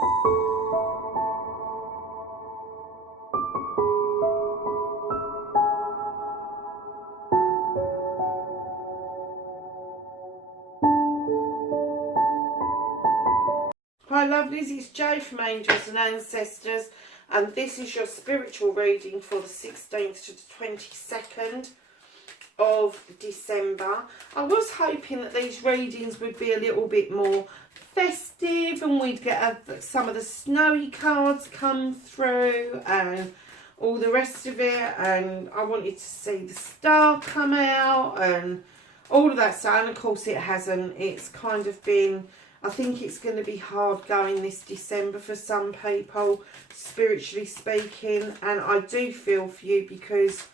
Hi lovelies, it's Jo from Angels and Ancestors, and this is your spiritual reading for the 16th to the 22nd of December. I was hoping that these readings would be a little bit more festive and we'd get some of the snowy cards come through and all the rest of it, and I wanted to see the star come out and all of that stuff, and of course it hasn't. It's kind of been, I think it's going to be hard going this December for some people, spiritually speaking, and I do feel for you because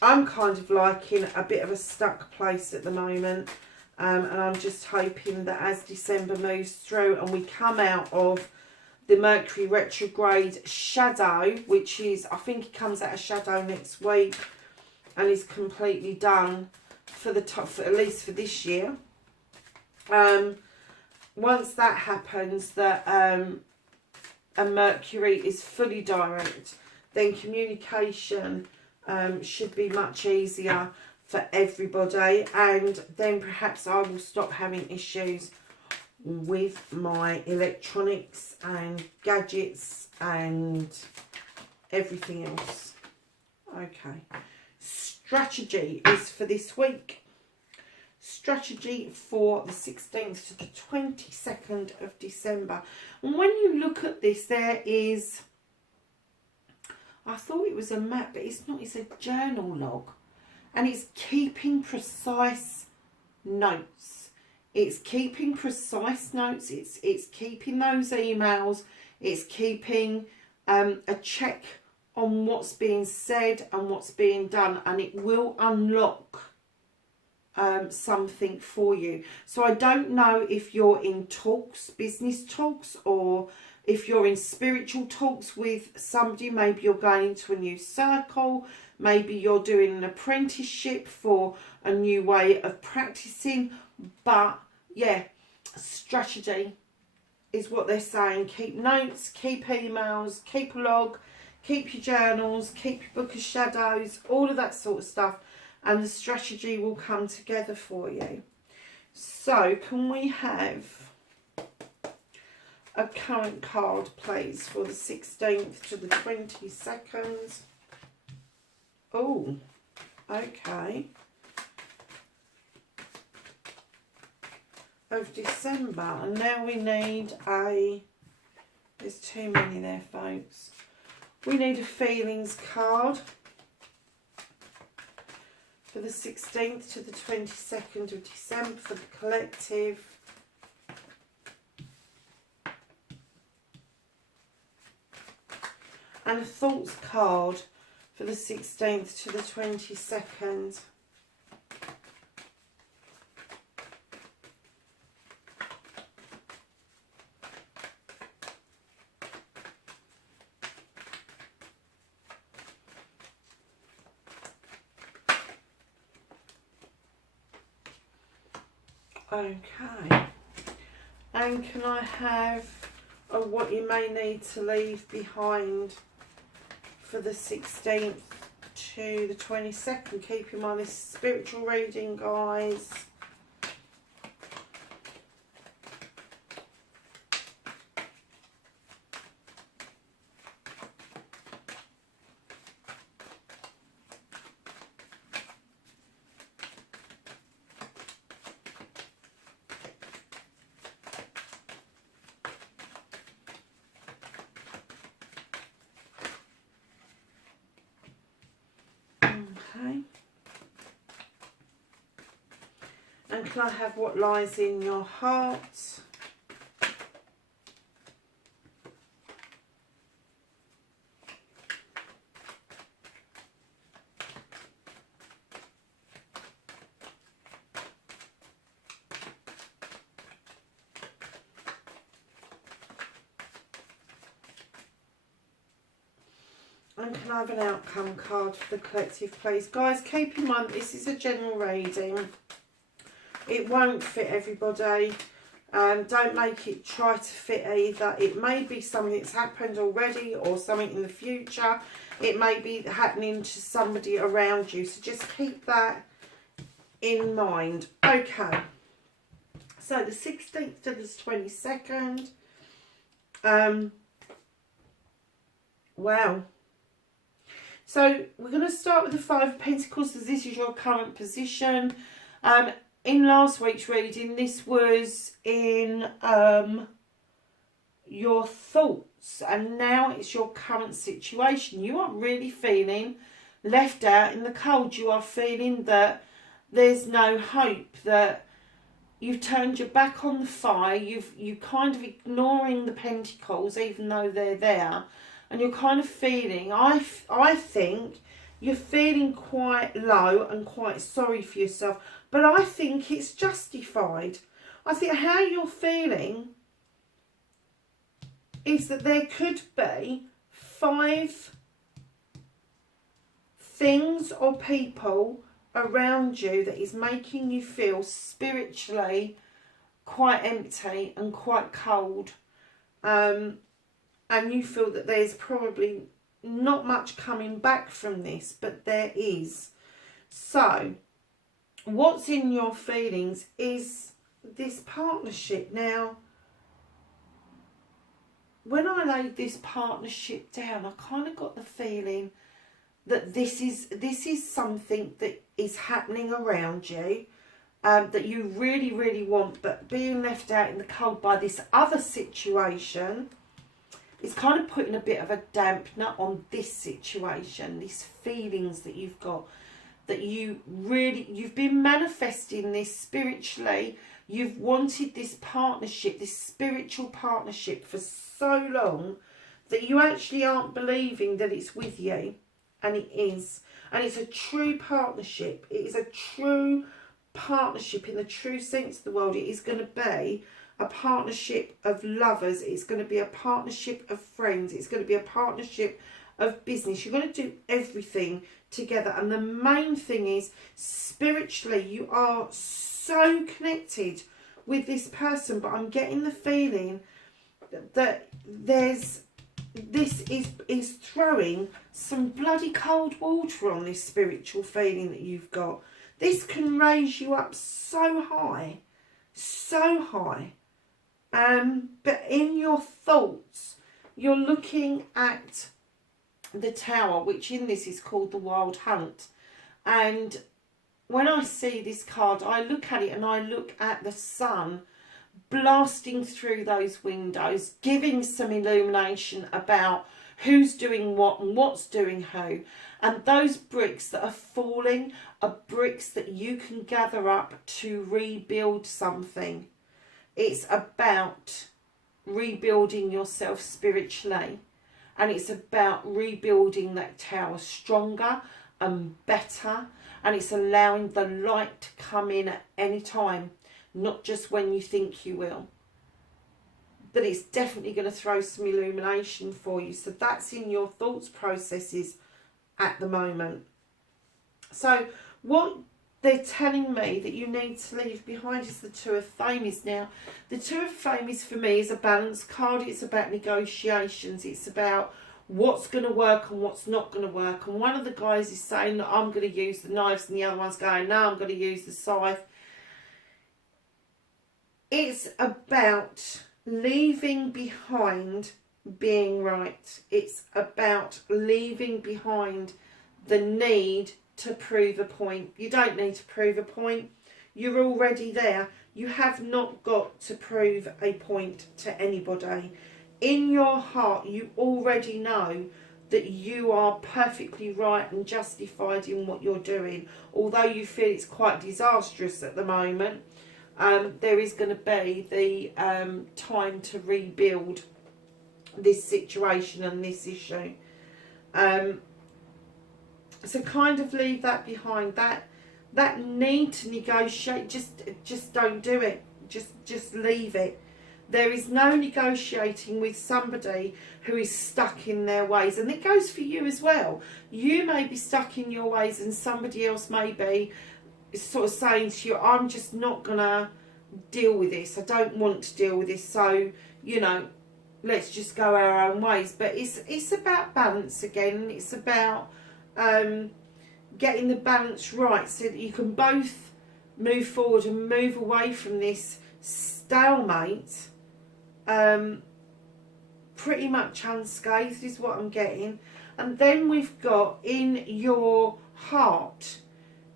I'm kind of like in a bit of a stuck place at the moment, and I'm just hoping that as December moves through and we come out of the Mercury retrograde shadow, which is, I think it comes out of shadow next week and is completely done for the top, at least for this year. Once that happens, that a Mercury is fully direct, then communication should be much easier for everybody, and then perhaps I will stop having issues with my electronics and gadgets and everything else. Okay, strategy is for this week. Strategy for the 16th to the 22nd of December. And when you look at this, there is, I thought it was a map, but it's not. It's a journal log, and it's keeping precise notes. It's keeping precise notes. It's keeping those emails. It's keeping a check on what's being said and what's being done, and it will unlock something for you. So I don't know if you're in talks, business talks, or if you're in spiritual talks with somebody. Maybe you're going into a new circle, maybe you're doing an apprenticeship for a new way of practicing, but yeah, strategy is what they're saying. Keep notes, keep emails, keep a log, keep your journals, keep your book of shadows, all of that sort of stuff, and the strategy will come together for you. So can we have a current card, please, for the 16th to the 22nd? Oh, okay. Of December. And now we need a, there's too many there, folks. We need a feelings card for the 16th to the 22nd of December for the collective. And a thoughts card for the 16th to the 22nd. Okay, and can I have what you may need to leave behind for the 16th to the 22nd? Keep in mind this is spiritual reading, guys. Okay. And can I have what lies in your heart? And can I have an outcome card for the collective, please? Guys, keep in mind this is a general reading. It won't fit everybody. Don't make it try to fit either. It may be something that's happened already or something in the future. It may be happening to somebody around you. So just keep that in mind. Okay. So the 16th to the 22nd. Wow. So we're going to start with the Five of Pentacles, as this is your current position. In last week's reading, this was in your thoughts, and now it's your current situation. You are really feeling left out in the cold. You are feeling that there's no hope, that you've turned your back on the fire. You kind of ignoring the pentacles, even though they're there, and you're kind of feeling. I think you're feeling quite low and quite sorry for yourself. But I think it's justified. I think how you're feeling is that there could be 5 things or people around you that is making you feel spiritually quite empty and quite cold. And you feel that there's probably not much coming back from this, but there is. So what's in your feelings is this partnership. Now, when I laid this partnership down, I kind of got the feeling that this is something that is happening around you, that you really, really want, but being left out in the cold by this other situation is kind of putting a bit of a dampener on this situation, these feelings that you've got. That you've been manifesting this spiritually. You've wanted this partnership, this spiritual partnership for so long that you actually aren't believing that it's with you. And it is. And it's a true partnership. It is a true partnership in the true sense of the word. It is going to be a partnership of lovers. It's going to be a partnership of friends. It's going to be a partnership of business. You're going to do everything together, and the main thing is spiritually you are so connected with this person, but I'm getting the feeling that this is throwing some bloody cold water on this spiritual feeling that you've got. This can raise you up so high, but in your thoughts you're looking at the Tower, which in this is called the Wild Hunt. And when I see this card, I look at it and I look at the sun blasting through those windows, giving some illumination about who's doing what and what's doing who. And those bricks that are falling are bricks that you can gather up to rebuild something. It's about rebuilding yourself spiritually. And it's about rebuilding that tower stronger and better. And it's allowing the light to come in at any time. Not just when you think you will. But it's definitely going to throw some illumination for you. So that's in your thoughts processes at the moment. So what they're telling me that you need to leave behind is the Two of Fame. Now, the Two of Fame for me is a balance card. It's about negotiations. It's about what's going to work and what's not going to work. And one of the guys is saying that I'm going to use the knives, and the other one's going, no, I'm going to use the scythe. It's about leaving behind being right. It's about leaving behind the need to prove a point. You don't need to prove a point. You're already there. You have not got to prove a point to anybody. In your heart, you already know that you are perfectly right and justified in what you're doing. Although you feel it's quite disastrous at the moment, there is going to be the time to rebuild this situation and this issue. So kind of leave that behind. That need to negotiate, just don't do it. Just leave it. There is no negotiating with somebody who is stuck in their ways. And it goes for you as well. You may be stuck in your ways and somebody else may be sort of saying to you, I'm just not going to deal with this. I don't want to deal with this. So, you know, let's just go our own ways. But it's about balance again. It's about getting the balance right so that you can both move forward and move away from this stalemate pretty much unscathed is what I'm getting. And then we've got in your heart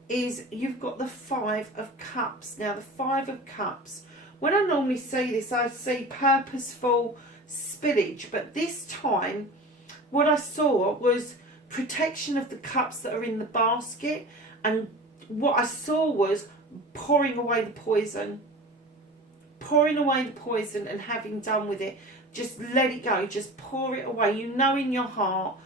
is you've got the 5 of Cups. Now the 5 of Cups, when I normally see this, I see purposeful spillage, but this time what I saw was protection of the cups that are in the basket, and what I saw was pouring away the poison and having done with it, just let it go, just pour it away. You know in your heart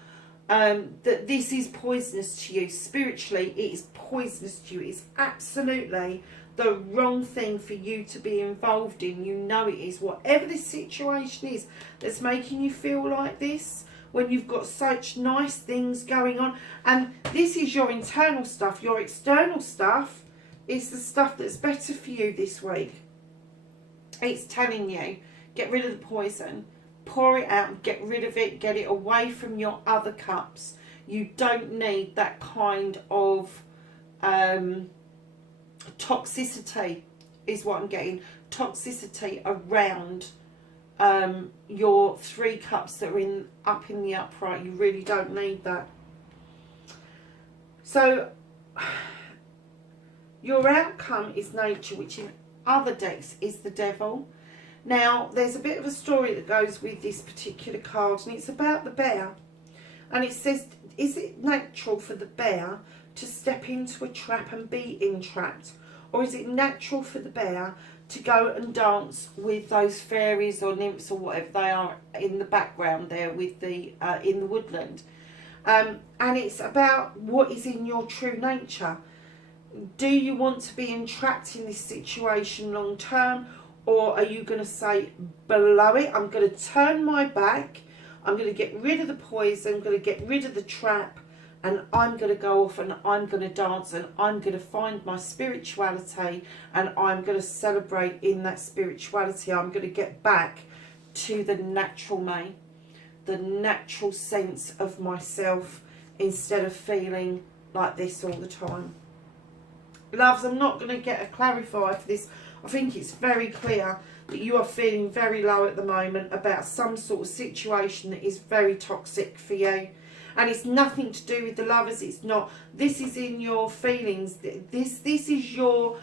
that this is poisonous to you. Spiritually, it is poisonous to you. It's absolutely the wrong thing for you to be involved in. You know it is. Whatever this situation is that's making you feel like this, when you've got such nice things going on, and this is your internal stuff. Your external stuff is the stuff that's better for you this week. It's telling you, get rid of the poison, pour it out, get rid of it, get it away from your other cups. You don't need that kind of toxicity is what I'm getting. Toxicity around your 3 cups that are up in the upright. You really don't need that. So your outcome is nature, which in other decks is the devil. Now there's a bit of a story that goes with this particular card, and it's about the bear. And it says, is it natural for the bear to step into a trap and be entrapped? Or is it natural for the bear to go and dance with those fairies or nymphs or whatever they are in the background there with the in the woodland? And it's about what is in your true nature. Do you want to be entrapped in this situation long term? Or are you going to say, below it, I'm going to turn my back, I'm going to get rid of the poison, I'm going to get rid of the trap, and I'm going to go off and I'm going to dance, and I'm going to find my spirituality, and I'm going to celebrate in that spirituality. I'm going to get back to the natural me, the natural sense of myself, instead of feeling like this all the time. Loves, I'm not going to get a clarifier for this. I think it's very clear that you are feeling very low at the moment about some sort of situation that is very toxic for you. And it's nothing to do with the Lovers. It's not. This is in your feelings. This is your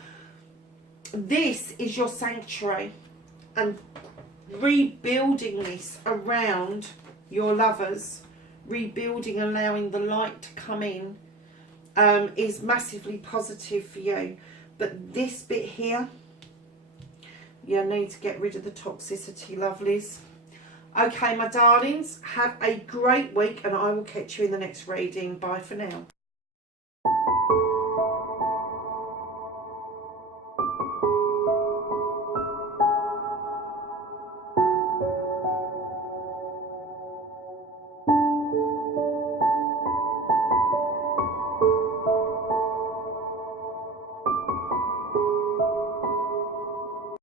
sanctuary. And rebuilding this around your Lovers, rebuilding, allowing the light to come in, is massively positive for you. But this bit here, you need to get rid of the toxicity, lovelies. Okay, my darlings, have a great week, and I will catch you in the next reading. Bye for now.